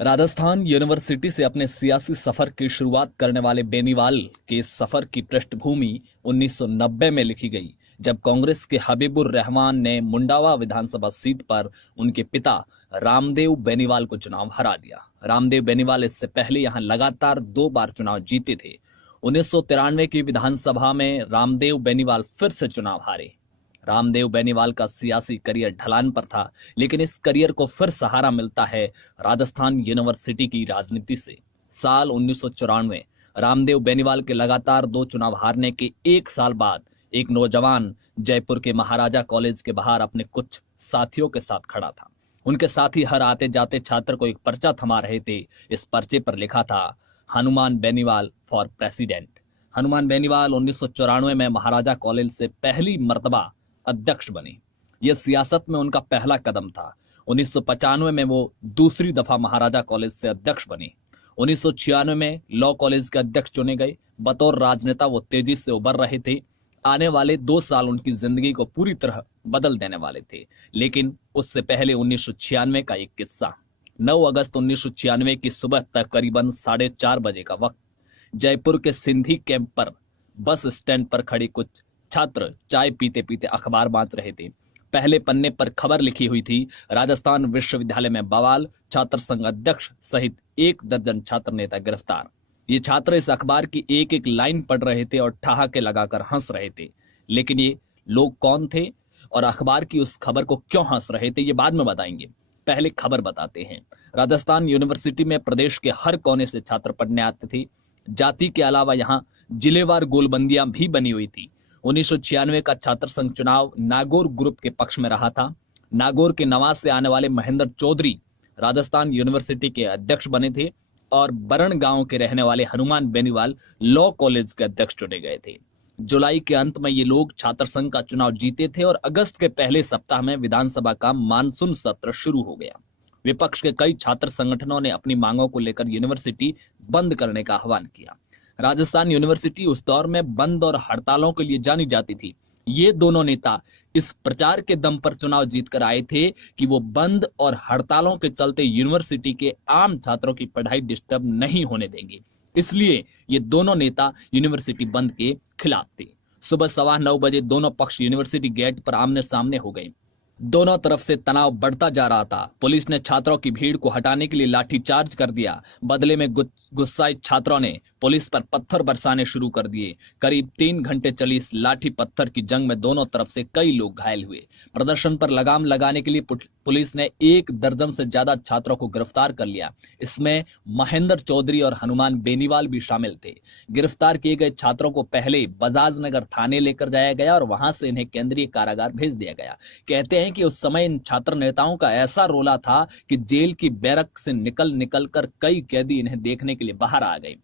Rajasthan university से अपने सियासी सफर की शुरुआत करने वाले बेनीवाल के इस सफर की पृष्ठभूमि 1990 में लिखी गई, जब कांग्रेस के हबीबुर रहमान ने मुंडावा विधानसभा सीट पर उनके पिता रामदेव बेनीवाल को चुनाव हरा दिया। रामदेव बेनीवाल इससे पहले यहां लगातार 2 बार चुनाव जीते थे। 1993 की विधानसभा में रामदेव बेनीवाल फिर से चुनाव हारे। रामदेव बेनीवाल का सियासी करियर ढलान पर था, लेकिन इस करियर को फिर सहारा मिलता है राजस्थान यूनिवर्सिटी की राजनीति से। साल 1994 रामदेव बेनीवाल के लगातार 2 चुनाव हारने के 1 साल बाद एक नौजवान जयपुर के महाराजा कॉलेज के बाहर अपने कुछ साथियों के साथ खड़ा था। उनके साथी हर आते जाते छात्र को एक पर्चा थमा रहे थे। इस पर्चे पर लिखा था, हनुमान बेनीवाल फॉर प्रेसिडेंट। हनुमान बेनीवाल 1994 में महाराजा कॉलेज से पहली मर्तबा अध्यक्ष बने। यह सियासत में उनका पहला कदम था। 1995 में वो दूसरी दफा महाराजा कॉलेज से अध्यक्ष बने। 1996 में लॉ कॉलेज के अध्यक्ष चुने गए। बतौर राजनेता वो तेजी से उभर रहे थे। आने वाले 2 साल उनकी जिंदगी को पूरी तरह बदल देने वाले थे। लेकिन उससे पहले 1996 का एक किस्सा। 9 अगस्त 1996 की सुबह तक करीबन 4:30 बजे का वक्त, जयपुर के सिंधी कैंप पर बस स्टैंड पर खड़े कुछ छात्र चाय पीते पीते अखबार बांट रहे थे। पहले पन्ने पर खबर लिखी हुई थी, राजस्थान विश्वविद्यालय में बवाल, छात्र संघ अध्यक्ष सहित 1 दर्जन छात्र नेता गिरफ्तार। ये छात्र इस अखबार की एक एक लाइन पढ़ रहे थे और ठहाके लगाकर हंस रहे थे। लेकिन ये लोग कौन थे और अखबार की उस खबर को क्यों हंस रहे थे, ये बाद में बताएंगे। पहले खबर बताते हैं। राजस्थान यूनिवर्सिटी में प्रदेश के हर कोने से छात्र पढ़ने आते थे। जाति के अलावा यहाँ जिलेवार गोलबंदियां भी बनी हुई थी। 1996 का छात्र संघ चुनाव नागौर ग्रुप के पक्ष में रहा था। नागौर के नवाज से आने वाले महेंद्र चौधरी राजस्थान यूनिवर्सिटी के अध्यक्ष बने थे और बरण गांव के रहने वाले हनुमान बेनीवाल लॉ कॉलेज के अध्यक्ष चुने गए थे। जुलाई के अंत में ये लोग छात्र संघ का चुनाव जीते थे और अगस्त के पहले सप्ताह में विधानसभा का मानसून सत्र शुरू हो गया। विपक्ष के कई छात्र संगठनों ने अपनी मांगों को लेकर यूनिवर्सिटी बंद करने का आह्वान किया। राजस्थान यूनिवर्सिटी उस दौर में बंद और हड़तालों के लिए जानी जाती थी। ये दोनों नेता इस प्रचार के दम पर चुनाव जीतकर आए थे कि वो बंद और हड़तालों के चलते यूनिवर्सिटी के आम छात्रों की पढ़ाई डिस्टर्ब नहीं होने देंगे। इसलिए ये दोनों नेता यूनिवर्सिटी बंद के खिलाफ थे। सुबह 9:15 बजे दोनों पक्ष यूनिवर्सिटी गेट पर आमने सामने हो गए। दोनों तरफ से तनाव बढ़ता जा रहा था। पुलिस ने छात्रों की भीड़ को हटाने के लिए लाठीचार्ज कर दिया। बदले में गुस्साए छात्रों ने पुलिस पर पत्थर बरसाने शुरू कर दिए। करीब 3 घंटे चली इस लाठी पत्थर की जंग में दोनों तरफ से कई लोग घायल हुए। प्रदर्शन पर लगाम लगाने के लिए पुलिस ने 1 दर्जन से ज्यादा छात्रों को गिरफ्तार कर लिया। इसमें महेंद्र चौधरी और हनुमान बेनीवाल भी शामिल थे। गिरफ्तार किए गए छात्रों को पहले बजाज नगर थाने लेकर जाया गया और वहां से इन्हें केंद्रीय कारागार भेज दिया गया। कहते हैं कि उस समय इन छात्र नेताओं का ऐसा रोला था कि जेल की बैरक से निकल कर कई कैदी इन्हें देखने के लिए बाहर आ गए।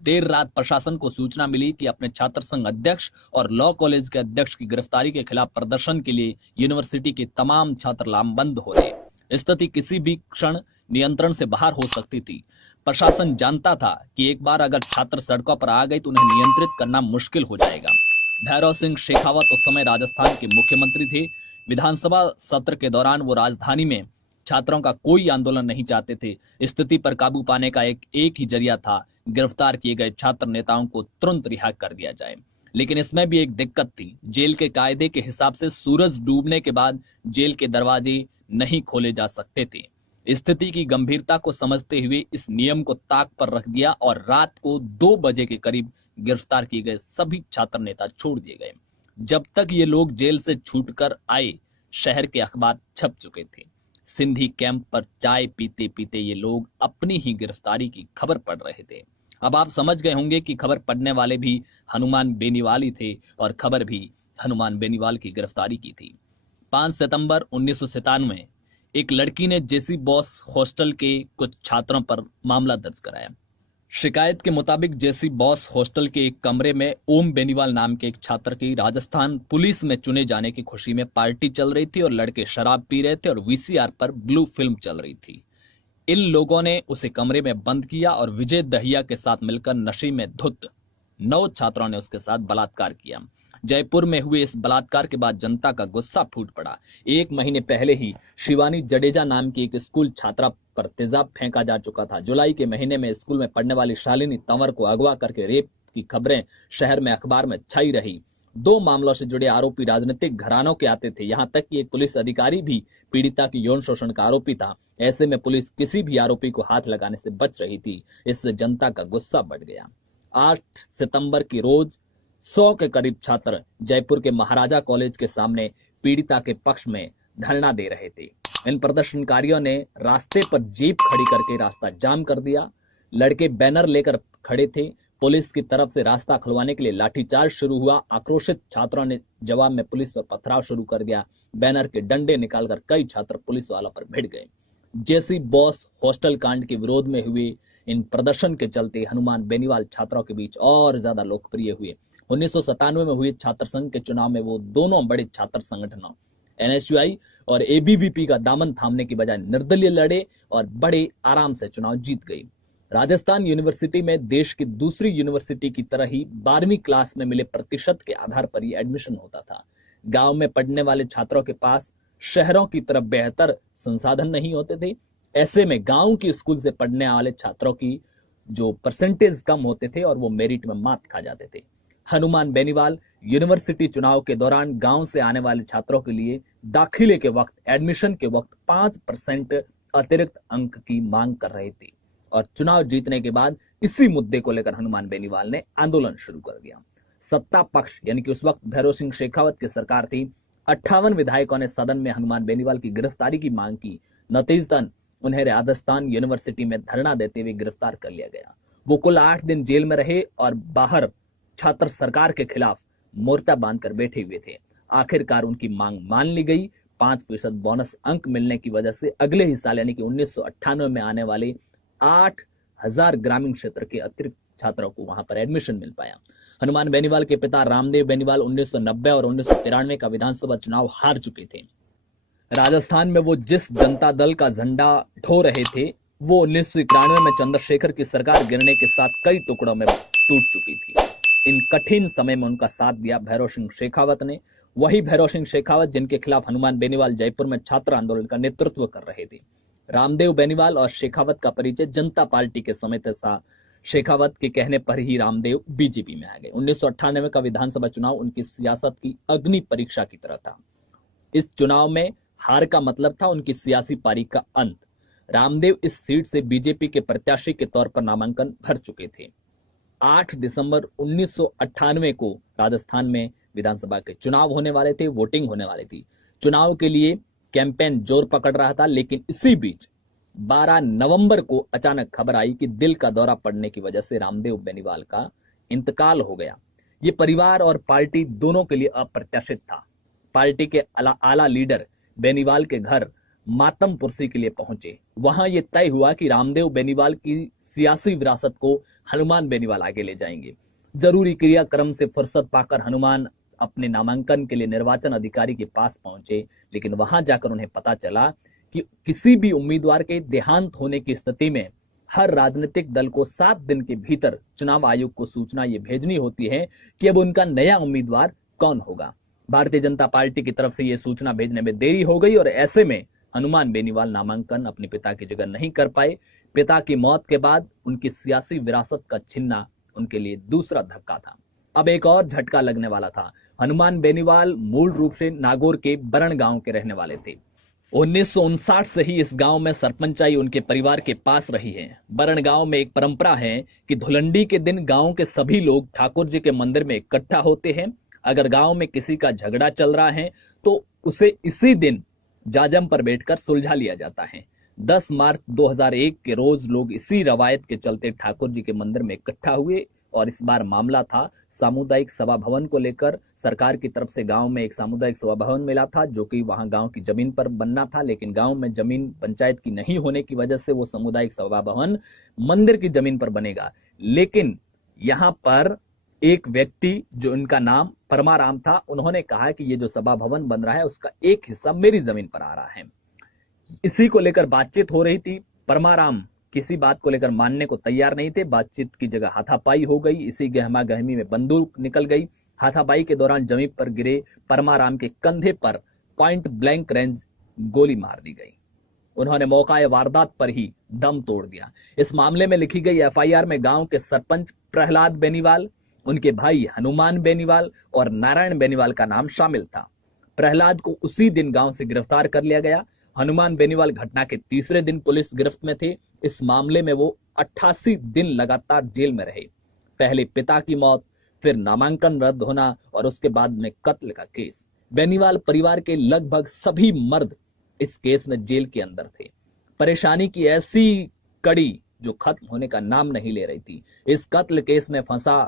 देर रात प्रशासन को सूचना मिली कि अपने छात्र संघ अध्यक्ष और लॉ कॉलेज के अध्यक्ष की गिरफ्तारी के खिलाफ प्रदर्शन के लिए यूनिवर्सिटी के तमाम छात्र लामबंद हो रहे। स्थिति किसी भी क्षण नियंत्रण से बाहर हो सकती थी। प्रशासन जानता था कि एक बार अगर छात्र सड़कों पर आ गए तो उन्हें नियंत्रित करना मुश्किल हो जाएगा। भैरव सिंह शेखावत उस समय राजस्थान के मुख्यमंत्री थे। विधानसभा सत्र के दौरान वो राजधानी में छात्रों का कोई आंदोलन नहीं चाहते थे। स्थिति पर काबू पाने का एक ही जरिया था, गिरफ्तार किए गए छात्र नेताओं को तुरंत रिहा कर दिया जाए। लेकिन इसमें भी एक दिक्कत थी। जेल के कायदे के हिसाब से सूरज डूबने के बाद जेल के दरवाजे नहीं खोले जा सकते थे। स्थिति की गंभीरता को समझते हुए इस नियम को ताक पर रख दिया और रात को 2 बजे के करीब गिरफ्तार किए गए सभी छात्र नेता छोड़ दिए गए। जब तक ये लोग जेल से छूटकर आए, शहर के अखबार छप चुके थे। सिंधी कैंप पर चाय पीते पीते ये लोग अपनी ही गिरफ्तारी की खबर पढ़ रहे थे। अब आप समझ गए होंगे कि खबर पढ़ने वाले भी हनुमान बेनीवाल ही थे और खबर भी हनुमान बेनीवाल की गिरफ्तारी की थी। 5 सितंबर 1997 एक लड़की ने जेसी बॉस हॉस्टल के कुछ छात्रों पर मामला दर्ज कराया। शिकायत के मुताबिक जेसी बॉस हॉस्टल के एक कमरे में ओम बेनीवाल नाम के एक छात्र की राजस्थान पुलिस में चुने जाने की खुशी में पार्टी चल रही थी और लड़के शराब पी रहे थे और वीसीआर पर ब्लू फिल्म चल रही थी। इन लोगों ने उसे कमरे में बंद किया और विजय दहिया के साथ मिलकर नशे में धुत 9 छात्रों ने उसके साथ बलात्कार किया। जयपुर में हुए इस बलात्कार के बाद जनता का गुस्सा फूट पड़ा। 1 महीने पहले ही शिवानी जडेजा नाम की एक स्कूल छात्रा पर तेजाब फेंका जा चुका था। जुलाई के महीने में स्कूल में पढ़ने वाली शालिनी तंवर को अगवा करके रेप की खबरें शहर में अखबार में छाई रही। 2 मामलों से जुड़े आरोपी राजनीतिक घरानों के आते थे। यहां तक कि एक पुलिस अधिकारी भी पीड़िता की यौन शोषण का आरोपी था। ऐसे में पुलिस किसी भी आरोपी को हाथ लगाने से बच रही थी। इससे जनता का गुस्सा बढ़ गया। 8 सितंबर की रोज 100 के करीब छात्र जयपुर के महाराजा कॉलेज के सामने पीड़िता के पक्ष में धरना दे रहे थे। इन प्रदर्शनकारियों ने रास्ते पर जीप खड़ी करके रास्ता जाम कर दिया। लड़के बैनर लेकर खड़े थे। पुलिस की तरफ से रास्ता खुलवाने के लिए लाठीचार्ज शुरू हुआ। आक्रोशित छात्रों ने जवाब में पुलिस पर पथराव शुरू कर दिया। बैनर के डंडे निकालकर कई छात्र पुलिस वालों पर भिड़ गए। जेसी बॉस हॉस्टल कांड के विरोध में हुए इन प्रदर्शन के चलते हनुमान बेनीवाल छात्रों के बीच और ज्यादा लोकप्रिय हुए। 1997 में हुए छात्र संघ के चुनाव में वो दोनों बड़े छात्र संगठनों एनएसयूआई और एबीवीपी का दामन थामने की बजाय निर्दलीय लड़े और बड़े आराम से चुनाव जीत गई। राजस्थान यूनिवर्सिटी में देश की दूसरी यूनिवर्सिटी की तरह ही 12वीं क्लास में मिले प्रतिशत के आधार पर ही एडमिशन होता था। गांव में पढ़ने वाले छात्रों के पास शहरों की तरह बेहतर संसाधन नहीं होते थे। ऐसे में गांव की स्कूल से पढ़ने वाले छात्रों की जो परसेंटेज कम होते थे और वो मेरिट में मात खा जाते थे। हनुमान बेनीवाल यूनिवर्सिटी चुनाव के दौरान गांव से आने वाले छात्रों के लिए दाखिले के वक्त, एडमिशन के वक्त 5% अतिरिक्त अंक की मांग कर रहे थे और चुनाव जीतने के बाद इसी मुद्दे को लेकर हनुमान बेनीवाल ने आंदोलन शुरू कर दिया। सत्ता पक्ष यानी कि उस वक्त भैरव सिंह शेखावत की सरकार थी। 58 विधायकों ने सदन में हनुमान बेनीवाल की गिरफ्तारी की मांग की। नतीजतन उन्हें राजस्थान यूनिवर्सिटी में धरना देते हुए गिरफ्तार कर लिया गया। वो कुल 8 दिन जेल में रहे और बाहर छात्र सरकार के खिलाफ मोर्चा बांधकर बैठे हुए थे। आखिरकार उनकी मांग मान ली गई। 5% बोनस अंक मिलने की वजह से अगले ही साल यानी कि 1998 में आने वाले 8,000 ग्रामीण क्षेत्र के अतिरिक्त छात्रों को वहां पर एडमिशन मिल पाया। हनुमान बेनीवाल के पिता रामदेव बेनीवाल 1990 और 1993 का विधानसभा चुनाव हार चुके थे। राजस्थान में वो जिस जनता दल का झंडा ढो रहे थे वो 1991 में चंद्रशेखर की सरकार गिरने के साथ कई टुकड़ों में टूट चुकी थी। इन कठिन समय में उनका साथ दिया भैरव सिंह शेखावत ने। वही भैरव सिंह शेखावत जिनके खिलाफ हनुमान बेनीवाल जयपुर में छात्र आंदोलन का नेतृत्व कर रहे थे। रामदेव बेनीवाल और शेखावत का परिचय जनता पार्टी के समय था। शेखावत के कहने पर ही रामदेव बीजेपी में आ गए। 1998 का विधानसभा चुनाव उनकी सियासत की अग्नि परीक्षा की तरह था। इस चुनाव में हार का मतलब था उनकी सियासी पारी का अंत। रामदेव इस सीट से बीजेपी के प्रत्याशी के तौर पर नामांकन भर चुके थे। 8 दिसंबर 1998 को राजस्थान में विधानसभा के चुनाव होने वाले थे, वोटिंग होने वाली थी। चुनाव के लिए कैंपेन जोर पकड़ रहा था, लेकिन इसी बीच 12 नवंबर को अचानक खबर आई कि दिल का दौरा पड़ने की वजह से रामदेव बेनीवाल का इंतकाल हो गया। ये परिवार और पार्टी दोनों के लिए अप्रत्याशित था। पार्टी के आला लीडर बेनीवाल के घर मातम पुरसी के लिए पहुंचे। वहां यह तय हुआ कि रामदेव बेनीवाल की सियासी विरासत को हनुमान बेनीवाल आगे ले जाएंगे। जरूरी क्रियाक्रम से फुर्सत पाकर हनुमान अपने नामांकन के लिए निर्वाचन अधिकारी के पास पहुंचे, लेकिन वहां जाकर उन्हें पता चला कि किसी भी उम्मीदवार के देहांत होने की स्थिति में हर राजनीतिक दल को 7 दिन के भीतर चुनाव आयोग को सूचना ये भेजनी होती है कि अब उनका नया उम्मीदवार कौन होगा। भारतीय जनता पार्टी की तरफ से यह सूचना भेजने में देरी हो गई और ऐसे में हनुमान बेनीवाल नामांकन अपने पिता की जगह नहीं कर पाए। पिता की मौत के बाद उनकी सियासी विरासत का छीनना उनके लिए दूसरा धक्का था। अब एक और झटका लगने वाला था। हनुमान बेनीवाल मूल रूप से नागौर के बरण गांव के रहने वाले थे। 1959 से ही इस गांव में सरपंचाई उनके परिवार के पास रही है। बरण गांव में एक परंपरा है कि धुलंडी के दिन गांव के सभी लोग ठाकुर जी के मंदिर में इकट्ठा होते हैं। अगर गांव में किसी का झगड़ा चल रहा है तो उसे इसी दिन जाजम पर बैठकर सुलझा लिया जाता है। 10 मार्च 2001 के रोज लोग इसी रवायत के चलते ठाकुर जी के मंदिर में इकट्ठा हुए और इस बार मामला था सामुदायिक सभा भवन को लेकर। सरकार की तरफ से गांव में एक सामुदायिक सभा भवन मिला था जो कि वहां गांव की जमीन पर बनना था, लेकिन गांव में जमीन पंचायत की नहीं होने की वजह से वो सामुदायिक सभा भवन मंदिर की जमीन पर बनेगा। लेकिन यहां पर एक व्यक्ति जो इनका नाम परमाराम था, उन्होंने कहा कि ये जो सभा भवन बन रहा है उसका एक हिस्सा मेरी जमीन पर आ रहा है। इसी को लेकर बातचीत हो रही थी। परमाराम किसी बात को लेकर मानने को तैयार नहीं थे। बातचीत की जगह हाथापाई हो गई। इसी गहमा गहमी में बंदूक निकल गई। हाथापाई के दौरान जमीन पर गिरे परमाराम के कंधे पर पॉइंट ब्लैंक रेंज गोली मार दी गई। उन्होंने मौका वारदात पर ही दम तोड़ दिया। इस मामले में लिखी गई एफआईआर में गांव के सरपंच प्रहलाद बेनीवाल, उनके भाई हनुमान बेनीवाल और नारायण बेनीवाल का नाम शामिल था। प्रहलाद को उसी दिन गांव से गिरफ्तार कर लिया गया। हनुमान बेनीवाल घटना के तीसरे दिन पुलिस गिरफ्त में थे। इस मामले में वो 88 दिन लगातार जेल में रहे। पहले पिता की मौत, फिर नामांकन रद्द होना और उसके बाद में कत्ल का केस। बेनीवाल परिवार के लगभग सभी मर्द इस केस में जेल के अंदर थे। परेशानी की ऐसी कड़ी जो खत्म होने का नाम नहीं ले रही थी। इस कत्ल केस में फंसा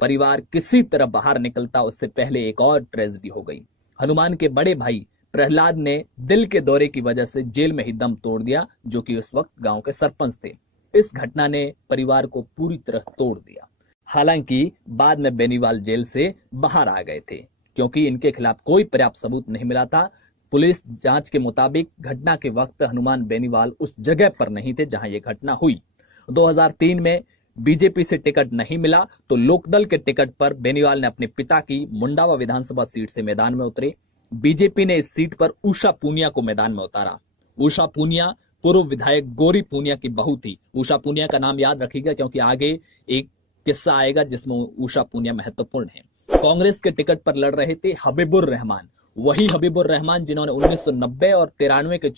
परिवार किसी तरह बाहर निकलता उससे पहले एक और ट्रेजेडी हो गई। हनुमान के बड़े भाई प्रहलाद ने दिल के दौरे की वजह से जेल में ही दम तोड़ दिया, जो कि उस वक्त गांव के सरपंच थे। इस घटना ने परिवार को पूरी तरह तोड़ दिया। हालांकि बाद में बेनीवाल जेल से बाहर आ गए थे, क्योंकि इनके खिलाफ कोई पर्याप्त सबूत नहीं मिला था। पुलिस जांच के मुताबिक घटना के वक्त हनुमान बेनीवाल उस जगह पर नहीं थे जहां यह घटना हुई। 2003 में बीजेपी से टिकट नहीं मिला तो लोकदल के टिकट पर बेनीवाल ने अपने पिता की मुंडावा विधानसभा सीट से मैदान में उतरे। बीजेपी ने इस सीट पर उषा पूनिया को मैदान में उतारा। उषा पूनिया पूर्व विधायक गौरी पूनिया की बहू थी। उषा पूनिया का नाम याद रखिएगा, क्योंकि आगे एक किस्सा आएगा जिसमें उषा पूनिया महत्वपूर्ण है। कांग्रेस के टिकट पर लड़ रहे थे हबीबुर रहमान, वही हबीबुर रहमान जिन्होंने 1990 और 93 के